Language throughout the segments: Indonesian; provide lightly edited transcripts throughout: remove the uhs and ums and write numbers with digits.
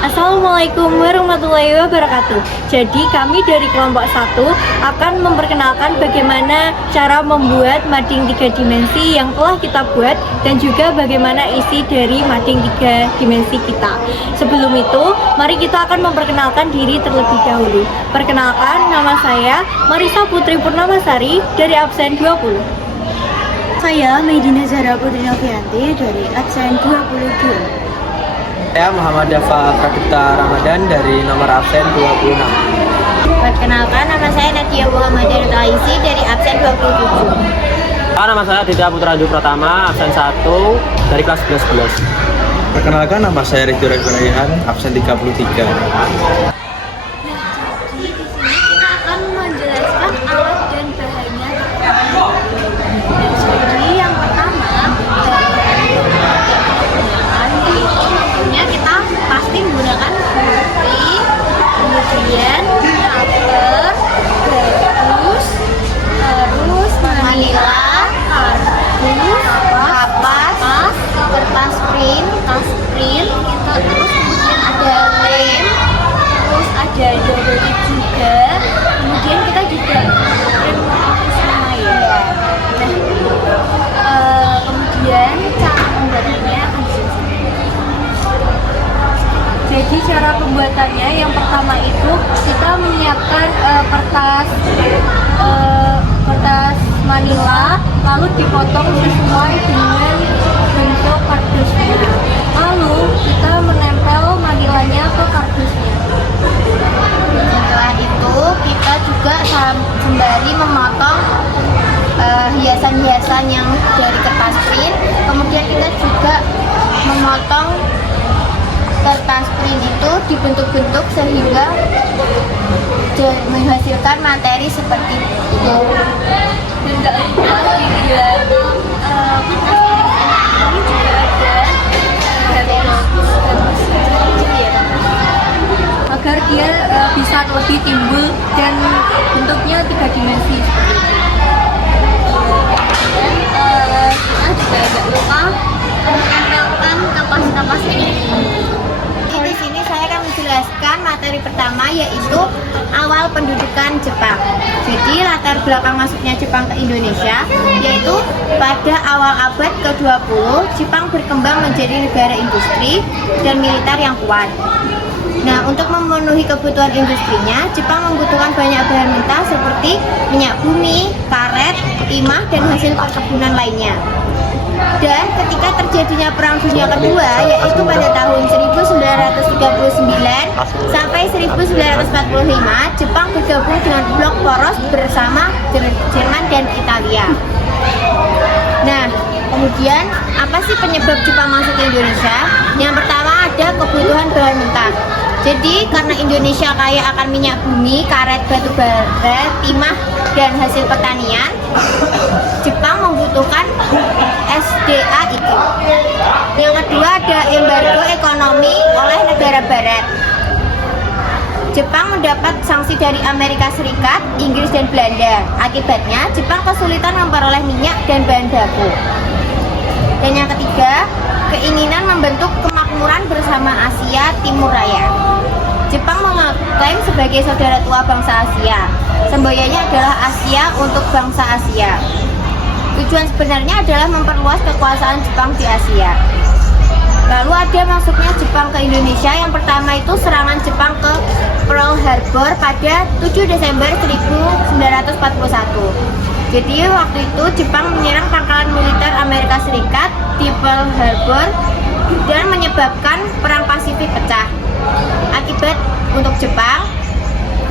Assalamualaikum warahmatullahi wabarakatuh. Jadi kami dari kelompok 1 akan memperkenalkan bagaimana cara membuat mading 3 dimensi yang telah kita buat dan juga bagaimana isi dari mading 3 dimensi kita. Sebelum itu, mari kita akan memperkenalkan diri terlebih dahulu. Perkenalkan, nama saya Marisa Putri Purnamasari dari absen 20. Saya Medina Zahra Putri Novianti dari absen 22. Saya Muhammad Dafa Pradipta Ramadan dari nomor absen 26. Perkenalkan, nama saya Nadia Muhammadiyah Aisi dari absen 27. Nama saya Dita Putraju Pratama, absen 1 dari kelas 11. Perkenalkan, nama saya Ridho Raihan, absen 33. Di sini kita akan menjelaskan alat dan bahannya. Jadi yang pertama, tentunya kita pasti menggunakan gunting, kemudian rubber, terus manila, kardus, kapas, kertas print, kita terus kemudian ada lem, terus ada double tip juga, kemudian kita juga print sama ya. Kemudian cara pembuatannya akan jadi cara pembuatannya yang pertama itu kita menyiapkan kertas manila, lalu dipotong sesuai dengan bentuk kardusnya. Lalu kita menempel manilanya ke kardusnya. Setelah itu kita juga sembari memotong hiasan-hiasan yang dari kertas print. Kemudian kita juga memotong kertas print itu dibentuk-bentuk sehingga menghasilkan materi seperti itu. Dan nggak lupa juga ini juga ada agar dia bisa lebih timbul dan bentuknya 3 dimensi seperti itu. Dan kita juga nggak lupa menempelkan kapas-kapas ini. Di sini saya akan menjelaskan materi pertama, yaitu awal pendudukan Jepang. Jadi latar belakang masuknya Jepang ke Indonesia yaitu pada awal abad ke-20 Jepang berkembang menjadi negara industri dan militer yang kuat. Nah, untuk memenuhi kebutuhan industrinya, Jepang membutuhkan banyak bahan mentah seperti minyak bumi, karet, timah, dan hasil perkebunan lainnya. Dan ketika terjadinya Perang Dunia Kedua, yaitu pada tahun 1939 sampai 1945, Jepang bergabung dengan blok poros bersama Jerman dan Italia. Nah, kemudian apa sih penyebab Jepang masuk ke Indonesia? Yang pertama ada kebutuhan bahan mentah. Jadi karena Indonesia kaya akan minyak bumi, karet, batu bara, timah, dan hasil pertanian, Jepang membutuhkan SDA itu. Yang kedua ada embargo ekonomi oleh negara barat. Jepang mendapat sanksi dari Amerika Serikat, Inggris, dan Belanda. Akibatnya Jepang kesulitan memperoleh minyak dan bahan baku. Dan yang ketiga, keinginan membentuk kemakmuran bersama Asia Timur Raya. Jepang mengklaim sebagai saudara tua bangsa Asia. Semboyannya adalah Asia untuk bangsa Asia. Tujuan sebenarnya adalah memperluas kekuasaan Jepang di Asia. Lalu ada masuknya Jepang ke Indonesia. Yang pertama itu serangan Jepang ke Pearl Harbor pada 7 Desember 1941. Jadi waktu itu Jepang menyerang pangkalan militer Amerika Serikat di Pearl Harbor dan menyebabkan Perang Pasifik pecah. Akibat untuk Jepang,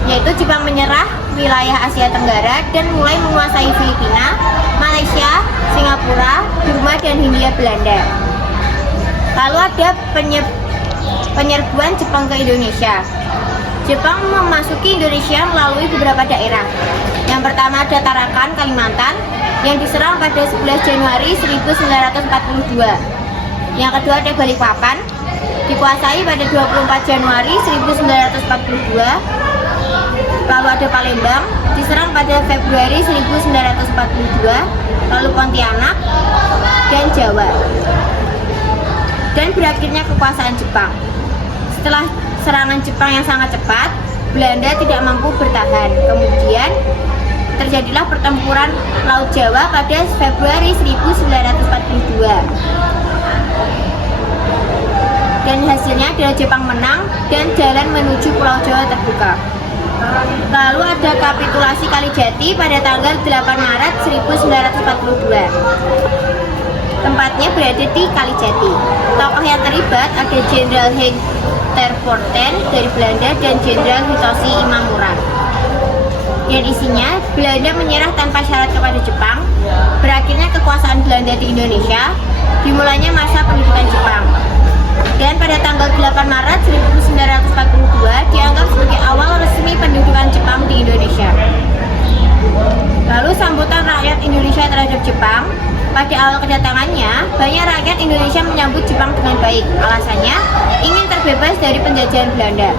yaitu Jepang menyerah wilayah Asia Tenggara dan mulai menguasai Filipina, Malaysia, Singapura, Burma, dan Hindia Belanda. Lalu ada penyerbuan Jepang ke Indonesia. Jepang memasuki Indonesia melalui beberapa daerah. Yang pertama ada Tarakan, Kalimantan, yang diserang pada 11 Januari 1942. Yang kedua ada Balikpapan, dikuasai pada 24 Januari 1942. Lalu ada Palembang, diserang pada Februari 1942. Lalu Pontianak dan Jawa. Dan berakhirnya kekuasaan Jepang. setelah serangan Jepang yang sangat cepat, Belanda tidak mampu bertahan. Kemudian terjadilah pertempuran Laut Jawa pada Februari 1942. Dan hasilnya adalah Jepang menang dan jalan menuju Pulau Jawa terbuka. Lalu ada kapitulasi Kalijati pada tanggal 8 Maret 1942. Tempatnya berada di Kalijati. Tokoh yang terlibat ada Jenderal Henk ter Porten dari Belanda dan Jenderal Hitoshi Imamura. Dan isinya, Belanda menyerah tanpa syarat kepada Jepang, berakhirnya kekuasaan Belanda di Indonesia, dimulainya masa pendudukan Jepang. Dan pada tanggal 8 Maret 1942 dianggap sebagai awal resmi pendudukan Jepang di Indonesia. Lalu sambutan rakyat Indonesia terhadap Jepang. Pada awal kedatangannya, banyak rakyat Indonesia menyambut Jepang dengan baik. Alasannya, ingin terbebas dari penjajahan Belanda.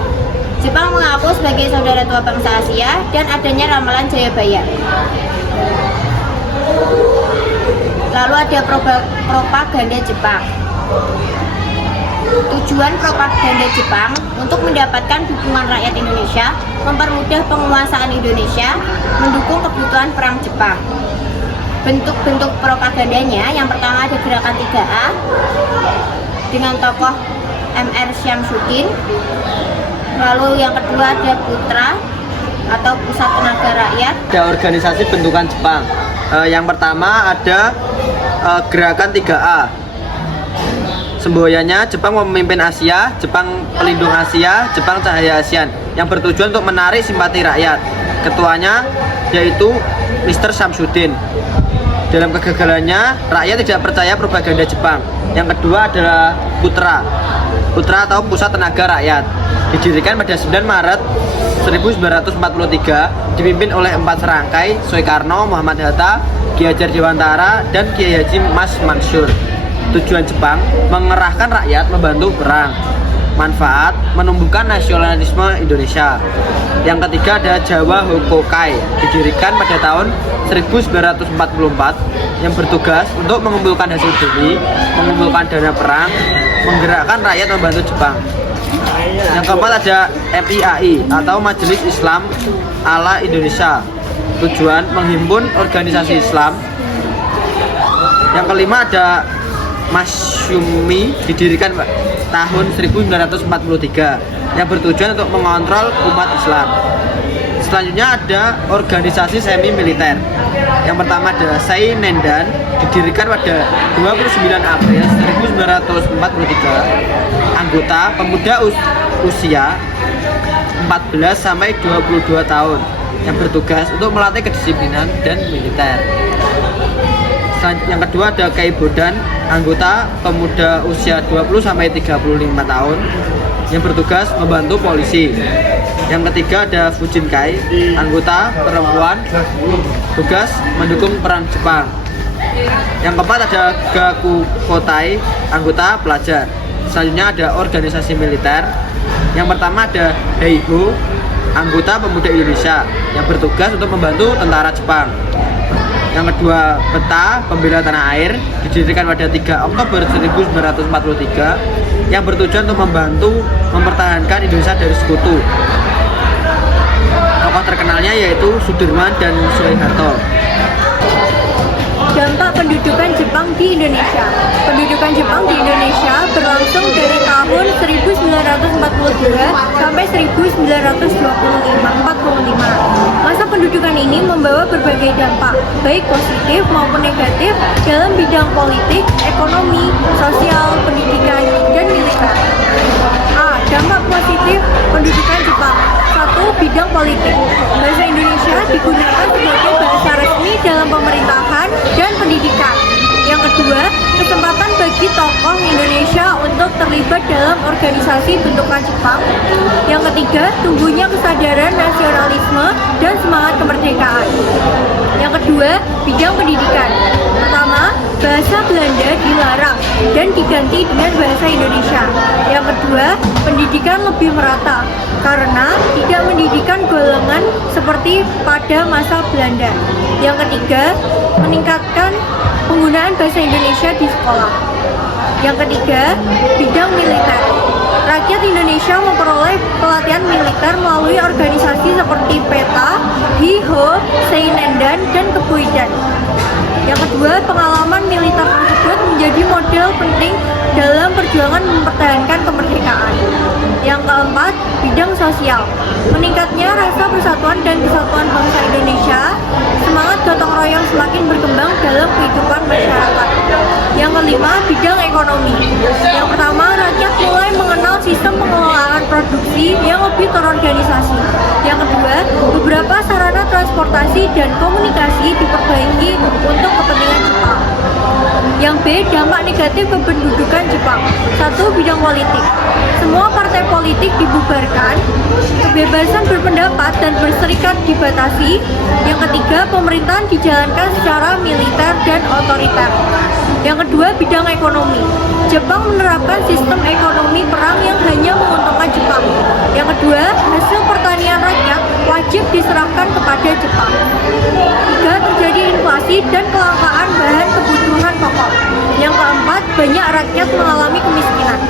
Jepang mengaku sebagai saudara tua bangsa Asia dan adanya ramalan Jayabaya. Lalu ada propaganda Jepang. Tujuan propaganda Jepang untuk mendapatkan dukungan rakyat Indonesia, mempermudah penguasaan Indonesia, mendukung kebutuhan perang Jepang. Bentuk-bentuk propagandanya, yang pertama ada gerakan 3A dengan tokoh Mr. Syamsuddin. Lalu yang kedua ada Putra atau Pusat Tenaga Rakyat. Ada organisasi bentukan Jepang. Yang pertama ada gerakan 3A. Semboyannya Jepang memimpin Asia, Jepang pelindung Asia, Jepang cahaya ASEAN, yang bertujuan untuk menarik simpati rakyat. Ketuanya yaitu Mr. Syamsuddin. Dalam kegagalannya, rakyat tidak percaya propaganda Jepang. Yang kedua adalah Putra atau Pusat Tenaga Rakyat. Didirikan pada 9 Maret 1943, dipimpin oleh 4 serangkai, Soekarno, Muhammad Hatta, Ki Hajar Dewantara, dan Kiai Haji Mas Mansur. Tujuan Jepang mengerahkan rakyat membantu perang. Manfaat menumbuhkan nasionalisme Indonesia. Yang ketiga ada Jawa Hokokai, didirikan pada tahun 1944, yang bertugas untuk mengumpulkan hasil bumi, mengumpulkan dana perang, menggerakkan rakyat membantu Jepang. Yang keempat ada MIAI atau Majelis Islam ala Indonesia, tujuan menghimpun organisasi Islam. Yang kelima ada Masyumi, didirikan tahun 1943, yang bertujuan untuk mengontrol umat Islam. Selanjutnya ada organisasi semi militer. Yang pertama ada Sai Nendan, didirikan pada 29 April 1943. Anggota pemuda usia 14 sampai 22 tahun, yang bertugas untuk melatih kedisiplinan dan militer. Yang kedua ada Kai Bodan, anggota pemuda usia 20 sampai 35 tahun, yang bertugas membantu polisi. Yang ketiga ada Fujin Kai, anggota perempuan, tugas mendukung perang Jepang. Yang keempat ada Gaku Kotai, anggota pelajar. Selanjutnya ada organisasi militer. Yang pertama ada Heiho, anggota pemuda Indonesia, yang bertugas untuk membantu tentara Jepang. Yang kedua, Peta Pembela Tanah Air, didirikan pada 3 Oktober 1943, yang bertujuan untuk membantu mempertahankan Indonesia dari sekutu. Tokoh terkenalnya yaitu Sudirman dan Soeharto. Dampak pendudukan Jepang di Indonesia. Pendudukan Jepang di Indonesia berlangsung dari tahun 1942 sampai 1945. Masa pendudukan ini membawa berbagai dampak, baik positif maupun negatif dalam bidang politik, ekonomi, sosial, pendidikan, dan militer. A. Dampak positif pendudukan Jepang. 1. Bidang politik. Bahasa Indonesia digunakan sebagai bahasa resmi dalam pemerintahan dan pendidikan. Yang kedua, kesempatan bagi tokoh Indonesia untuk terlibat dalam organisasi bentukan Jepang. Yang ketiga, tumbuhnya kesadaran nasionalisme dan semangat kemerdekaan. Yang kedua, bidang pendidikan. Pertama, bahasa Belanda dilarang dan diganti dengan bahasa Indonesia. Yang kedua, pendidikan lebih merata karena tidak mendidikan golongan seperti pada masa Belanda. Yang ketiga, meningkatkan penggunaan bahasa Indonesia di sekolah. Yang ketiga, bidang militer. rakyat Indonesia memperoleh pelatihan militer melalui organisasi seperti PETA, HIHO, Seinendan, dan Kebuidan. Yang kedua, pengalaman militer tersebut menjadi model penting dalam perjuangan mempertahankan kemerdekaan. Yang keempat, bidang sosial. Meningkatnya rasa persatuan dan kesatuan bangsa Indonesia, semangat gotong royong semakin berkembang dalam kehidupan masyarakat. Yang kelima, bidang ekonomi. Yang pertama, rakyat mulai mengenal sistem pengelolaan produksi yang lebih terorganisasi. Yang kedua, beberapa sarana transportasi dan komunikasi diperbaiki untuk kepentingan Jepang. Yang B, dampak negatif kependudukan Jepang. 1. Bidang politik. Semua partai politik dibubarkan, kebebasan berpendapat dan berserikat dibatasi. Yang ketiga, pemerintahan dijalankan secara militer dan otoriter. Yang kedua, bidang ekonomi. Jepang menerapkan sistem ekonomi perang yang hanya menguntungkan Jepang. Yang kedua, hasil pertanian rakyat wajib diserahkan kepada Jepang. Tiga, terjadi inflasi dan kelangkaan bahan kebutuhan pokok. Yang keempat, banyak rakyat mengalami kemiskinan.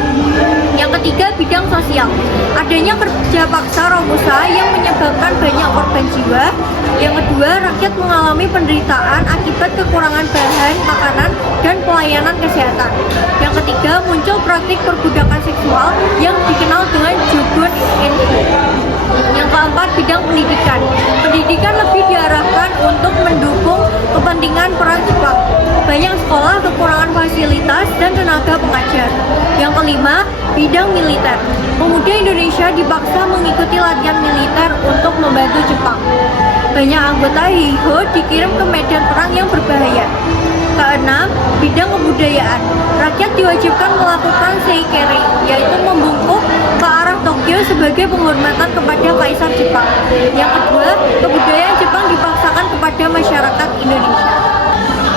Yang ketiga, bidang sosial. Adanya kerja paksa Romusa yang menyebabkan banyak korban jiwa. Yang kedua, rakyat mengalami penderitaan akibat kekurangan bahan makanan dan pelayanan kesehatan. Yang ketiga, muncul praktik perbudakan seksual yang dikenal dengan Jubun Infu. Yang keempat, bidang pendidikan. Pendidikan lebih diarahkan untuk mendukung kepentingan perang Jepang. Banyak sekolah kekurangan fasilitas dan tenaga pengajar. Yang kelima, bidang militer. Pemuda Indonesia dipaksa mengikuti latihan militer untuk membantu Jepang. Banyak anggota HIHO dikirim ke medan perang yang berbahaya. Keenam, bidang kebudayaan. Rakyat diwajibkan melakukan seikeri, yaitu membungkuk ke arah Tokyo sebagai penghormatan kepada Kaisar Jepang. Yang kedua, kebudayaan Jepang dipaksakan kepada masyarakat Indonesia.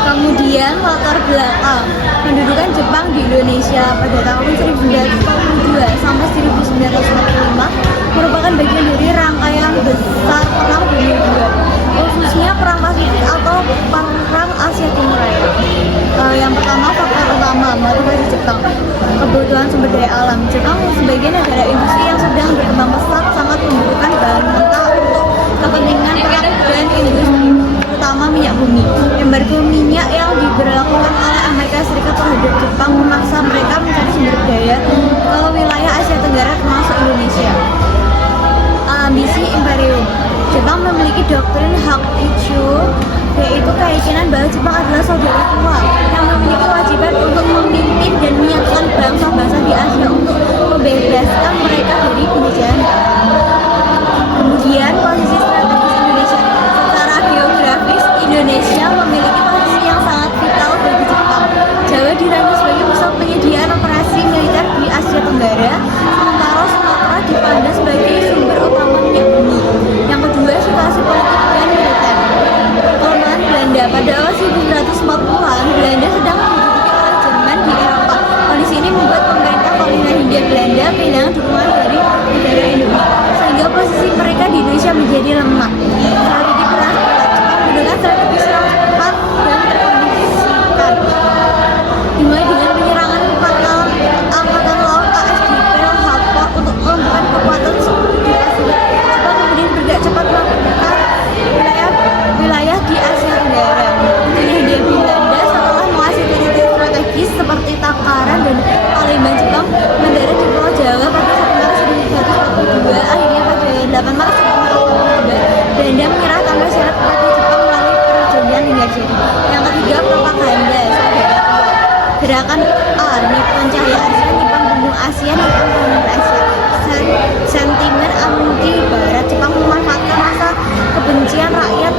Kemudian latar belakang pendudukan Jepang di Indonesia pada tahun 1942 sampai 1945 merupakan bagian dari rangkaian besar Perang Dunia II, khususnya Perang Pasifik atau Perang Asia Timur Raya. Yang pertama, faktor utama motivasi Jepang, kebutuhan sumber daya alam. Jepang sebagai negara industri yang sedang berkembang pesat sangat membutuhkan bahan mentah untuk kepentingan perang dan industri, terutama minyak bumi. Embargo minyak yang diberlakukan oleh Amerika Serikat terhadap Jepang memaksa mereka mencari sumber daya ke wilayah Asia Tenggara termasuk Indonesia. Ambisi imperium. Jepang memiliki doktrin Hakushu, yaitu keyakinan bahwa Jepang adalah saudara tua yang memiliki kewajiban untuk memimpin dan menyatukan bangsa-bangsa di Asia untuk membebaskan mereka dari penjajahan. Kemudian posisi strategis Indonesia. Secara geografis, Indonesia memiliki posisi yang sangat vital bagi Jepang. Jawa dirancang sebagai pusat penyediaan operasi militer di Asia Tenggara, sementara Sumatera dipandang sebagai sumber utama minyak bumi. Yang kedua, situasi politik dan militer. Kolonial Belanda. Pada awal 1940-an, Belanda sedang diduduki oleh Jerman di Eropa. Kondisi ini membuat pemerintah kolonial Hindia Belanda kehilangan dukungan dari negara Indonesia, sehingga posisi mereka di Indonesia menjadi lemah. Strategi perang, Jepang menggunakan strategi serang cepat dan terkondisikan, dimulai dengan penyerangan angkatan laut AS di Pearl Harbor untuk melemahkan kekuatan sekutu di Pasifik. Jepang kemudian bergerak cepat melakukan wilayah di Asia Tenggara. Hindia Belanda setelah menguasai titik strategis seperti Takaran dan Palembang, Jepang mendarat di Pulau Jawa pada 1 Maret 1942. Akhirnya pada 8 Maret 1942, Belanda menyerah tanpa syarat kepada Jepang melalui perjanjian Linggarjati. Yang ketiga, propaganda. Gerakan A, Nippon Cahaya Asia, Nippon Bumbung Asia, Nippon Bumbung Asia. Sentimen anti Barat. Jepang memanfaatkan rasa kebencian rakyat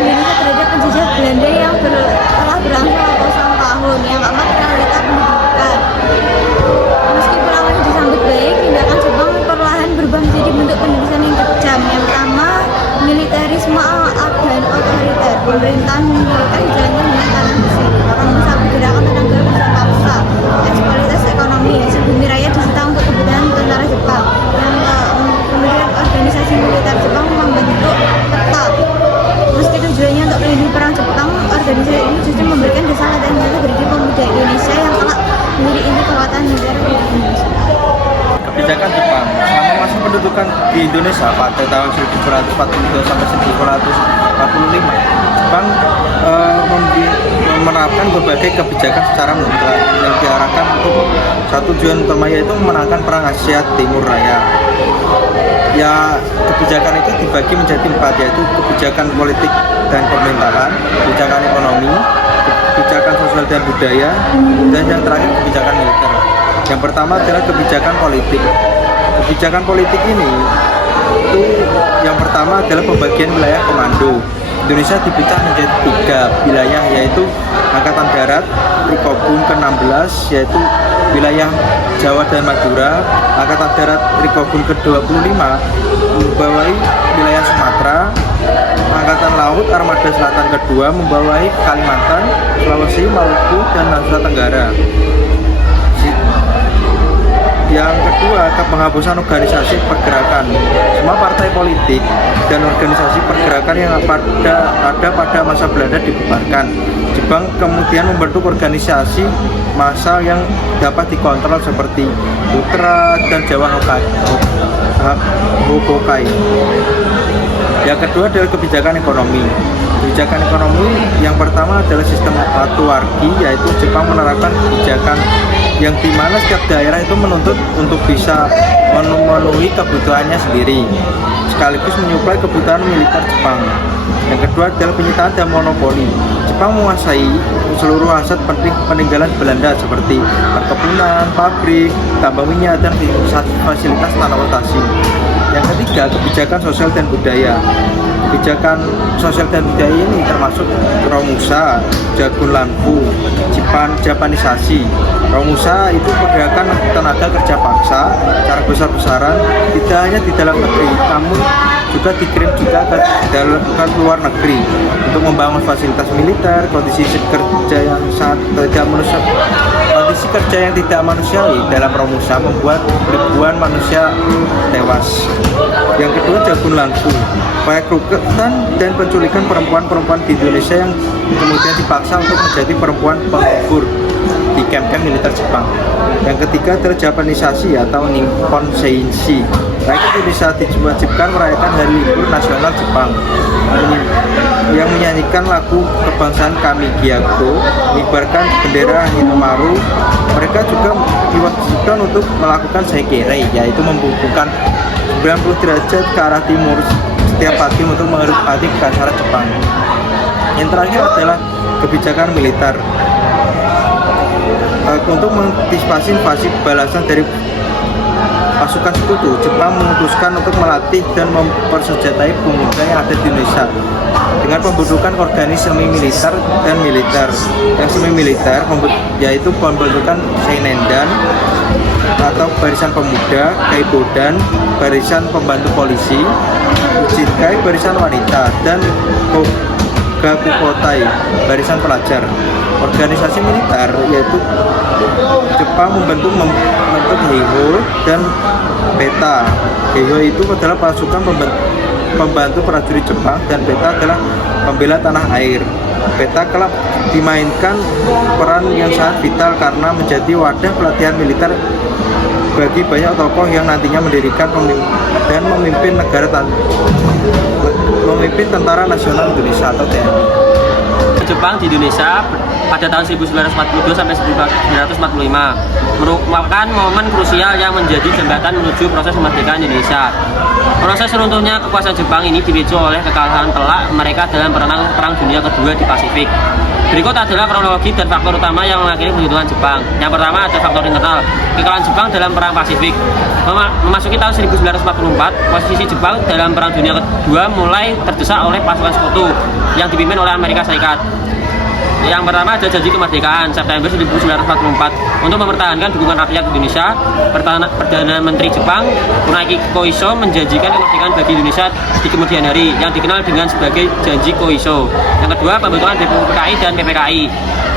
Indonesia terhadap penjajah Belanda yang telah berlangsung ratusan tahun. Yang keempat, realita pendidikan. Meskipun awalnya disambut baik, tindakan Jepang perlahan berubah menjadi bentuk pendidikan yang kejam. Yang pertama, militerisme dan otoriter. Pemerintahan militer dijalankan dengan tangan besi. Orang mencabut gerakan tenaga kerja paksa, eksploitasi ekonomi, hasil bumi rakyat disita untuk kebutuhan tentara Jepang. Kemudian organisasi militer Jepang membentuk PETA. Meski tujuannya untuk melindungi perang Jepang, organisasi ini justru memberikan desa latihan militer bagi pemuda Indonesia yang kelak menjadi inti kekuatan negara Indonesia. pendudukan di Indonesia pada tahun 1942 sampai 1945, Jepang menerapkan berbagai kebijakan secara mutlak yang diarahkan untuk satu tujuan utama, yaitu memenangkan Perang Asia Timur Raya. Ya, kebijakan itu dibagi menjadi 4, yaitu kebijakan politik dan pemerintahan, kebijakan ekonomi, kebijakan sosial dan budaya, dan yang terakhir kebijakan militer. Yang pertama adalah kebijakan politik. Kebijakan politik ini itu yang pertama adalah pembagian wilayah komando. Indonesia dipecah menjadi 3 wilayah, yaitu Angkatan Darat Rikobun ke-16, yaitu wilayah Jawa dan Madura. Angkatan Darat Rikobun ke-25 membawahi wilayah Sumatera. Angkatan Laut Armada Selatan kedua membawahi Kalimantan, Sulawesi, Maluku, dan Nusa Tenggara. Yang kedua, penghapusan organisasi pergerakan. Semua partai politik dan organisasi pergerakan yang ada pada masa Belanda dibubarkan. Jepang kemudian membentuk organisasi massa yang dapat dikontrol seperti Putra dan Jawa Hokkaido. Yang kedua adalah kebijakan ekonomi. Kebijakan ekonomi yang pertama adalah sistem atuarki, yaitu Jepang menerapkan kebijakan yang dimana setiap daerah itu menuntut untuk bisa memenuhi kebutuhannya sendiri, sekaligus menyuplai kebutuhan militer Jepang. Yang kedua adalah penyitaan dan monopoli. Jepang menguasai seluruh aset peninggalan Belanda seperti perkebunan, pabrik, tambang minyak, dan fasilitas transportasi. Yang ketiga, kebijakan sosial dan budaya. Kebijakan sosial dan budaya ini termasuk Romusa, Jagun Lanfu, Japanisasi. Romusa itu pergerakan tenaga kerja paksa secara besar-besaran, tidak hanya di dalam negeri, namun juga dikirim juga ke luar negeri untuk membangun fasilitas militer. Kondisi kerja yang tidak manusiawi dalam Romusa membuat ribuan manusia tewas. Yang kedua, Jagun Lanfu, perekrutan dan penculikan perempuan-perempuan di Indonesia yang kemudian dipaksa untuk menjadi perempuan penggugur di kamp-kamp militer Jepang. Yang ketiga adalah Japanisasi atau Nippon Seishi. Rakyat Indonesia diwajibkan merayakan Hari Libur Nasional Jepang yang menyanyikan lagu kebangsaan Kamigyako, mengibarkan bendera Hinomaru. Mereka juga diwajibkan untuk melakukan Seikirei, yaitu membungkukkan 90 derajat ke arah timur setiap pagi untuk menghormati kedaulatan Jepang. Yang terakhir adalah kebijakan militer. Untuk mengantisipasi invasi balasan dari pasukan sekutu, Jepang memutuskan untuk melatih dan mempersenjatai pemuda yang ada di Indonesia dengan pembentukan organisasi semi militer dan militer. Yang semi militer yaitu pembentukan Seinendan atau Barisan Pemuda, Gaibodan, Barisan Pembantu Polisi, Ujitkai, Barisan Wanita, dan Gakukotai, Barisan Pelajar. Organisasi militer yaitu Jepang membentuk Heiho dan Beta. Heiho itu adalah pasukan pembantu prajurit Jepang dan Beta adalah pembela tanah air. Beta kelak dimainkan peran yang sangat vital karena menjadi wadah pelatihan militer bagi banyak tokoh yang nantinya mendirikan dan memimpin Tentara Nasional Indonesia atau TNI. Jepang di Indonesia pada tahun 1942 sampai 1945 merupakan momen krusial yang menjadi jembatan menuju proses kemerdekaan Indonesia. Proses runtuhnya kekuasaan Jepang ini dipicu oleh kekalahan telak mereka dalam Perang Dunia Kedua di Pasifik. Berikut adalah kronologi dan faktor utama yang mengakhiri kebutuhan Jepang. Yang pertama ada faktor internal, kekalahan Jepang dalam Perang Pasifik. Memasuki tahun 1944, posisi Jepang dalam Perang Dunia Kedua mulai terdesak oleh pasukan sekutu yang dipimpin oleh Amerika Serikat. Yang pertama ada janji kemerdekaan September 1944 untuk mempertahankan dukungan rakyat Indonesia. Perdana Menteri Jepang Kunai Koiso menjanjikan kemerdekaan bagi Indonesia di kemudian hari yang dikenal dengan sebagai janji Koiso. Yang kedua, pembentukan BPKI dan PPKI.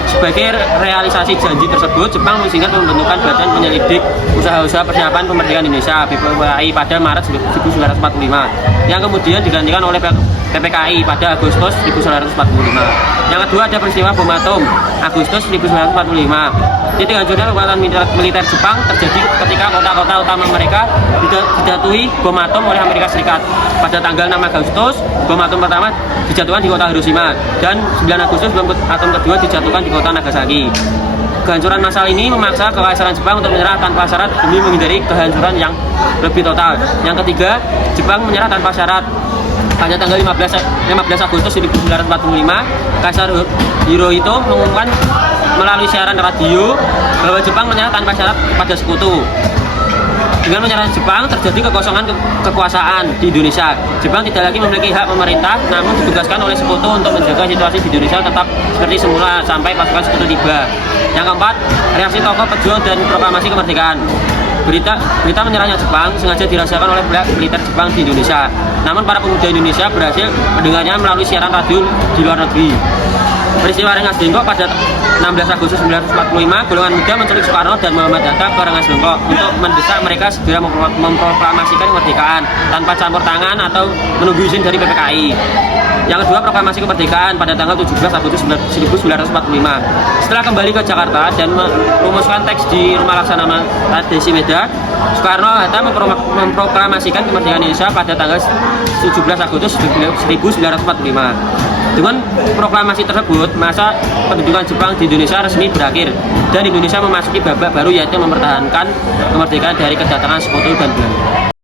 Sebagai realisasi janji tersebut, Jepang mengizinkan pembentukan Badan Penyelidik Usaha-usaha Persiapan Kemerdekaan Indonesia (BPUPKI) pada Maret 1945, yang kemudian digantikan oleh PPKI pada Agustus 1945. Yang kedua ada peristiwa bom atom Agustus 1945. Titik hancurnya kekuatan militer Jepang terjadi ketika kota-kota utama mereka dijatuhi bom atom oleh Amerika Serikat. Pada tanggal 6 Agustus, bom atom pertama dijatuhkan di kota Hiroshima, dan 9 Agustus bom atom kedua dijatuhkan di kota Nagasaki. Kehancuran massal ini memaksa kekaisaran Jepang untuk menyerah tanpa syarat demi menghindari kehancuran yang lebih total. Yang ketiga, Jepang menyerah tanpa syarat. Pada tanggal 15 Agustus 1945, Kaisar Hirohito mengumumkan melalui siaran radio bahwa Jepang menyerah tanpa syarat pada sekutu. Dengan menyerah Jepang, terjadi kekosongan kekuasaan di Indonesia. Jepang tidak lagi memiliki hak pemerintah, namun ditugaskan oleh sekutu untuk menjaga situasi di Indonesia tetap seperti semula sampai pasukan sekutu tiba. Yang keempat, reaksi tokoh pejuang dan proklamasi kemerdekaan. Berita menyerahnya Jepang sengaja dirahasiakan oleh pihak militer Jepang di Indonesia. Namun para pemuda Indonesia berhasil mendengarnya melalui siaran radio di luar negeri. Peristiwa Rengas Dengklok pada 16 Agustus 1945, golongan muda menculik Soekarno dan Muhammad Hatta ke Rengas Dengklok untuk mendesak mereka segera memproklamasikan kemerdekaan tanpa campur tangan atau menunggu izin dari PPKI. Yang kedua, proklamasi kemerdekaan pada tanggal 17 Agustus 1945. Setelah kembali ke Jakarta dan merumuskan teks di Rumah Laksamana Desi Meda, Soekarno Hatta memproklamasikan kemerdekaan Indonesia pada tanggal 17 Agustus 1945. Dengan proklamasi tersebut, masa pendudukan Jepang di Indonesia resmi berakhir dan Indonesia memasuki babak baru, yaitu mempertahankan kemerdekaan dari kedatangan sekutu dan Belanda.